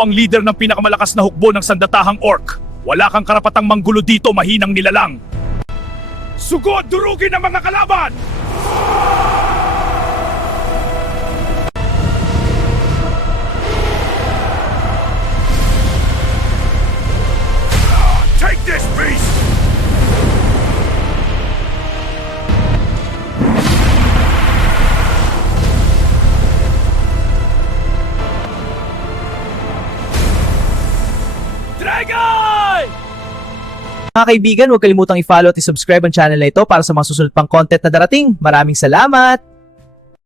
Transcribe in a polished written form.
Ikaw ang leader ng pinakamalakas na hukbo ng sandatahang orc. Wala kang karapatang manggulo dito, mahinang nilalang. Sugod, durugin ang mga kalaban! Take this, beast! Dragon! Mga kaibigan, huwag kalimutang i-follow at i-subscribe ang channel na ito para sa mga susunod pang content na darating. Maraming salamat!